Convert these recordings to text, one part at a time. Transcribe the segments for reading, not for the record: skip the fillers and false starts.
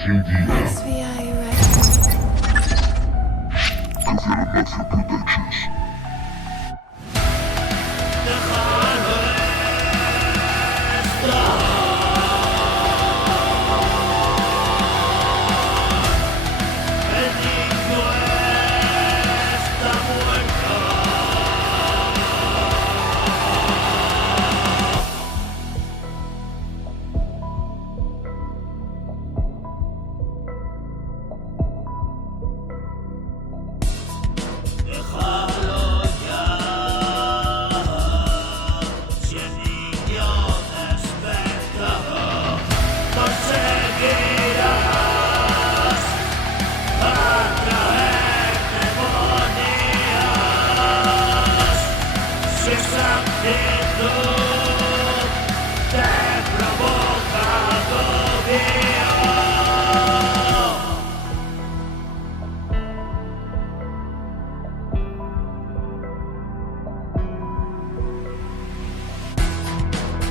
XVI Records. CafialamafiaProd Productions. El niño está muerto. Déjalo ya. Si el niño despertó, conseguirás atraer demonios. Si esa actitud te provoca agobio.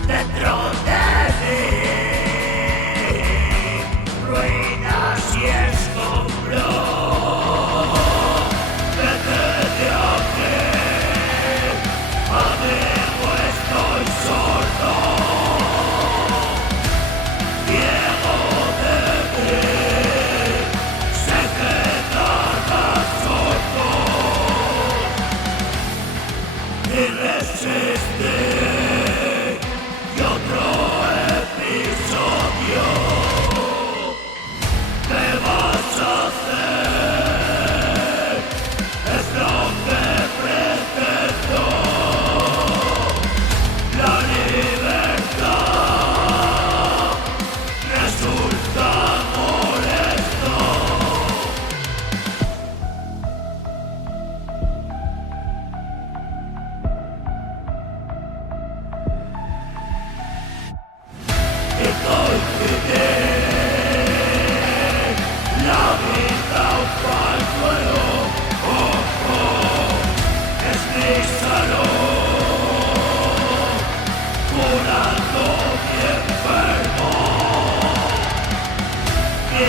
Dentro de mí, ruinas y escombro. Vete aquí, amigo, estoy sordo. Ciego de mí, se quedan absortos. Y resistir, y otro episodio. ¿Qué vas a hacer? Es lo que pretendo. La libertad resulta molesto. Y coincidir la vida un pañuelo, es mi salud, curando mi enfermo. Y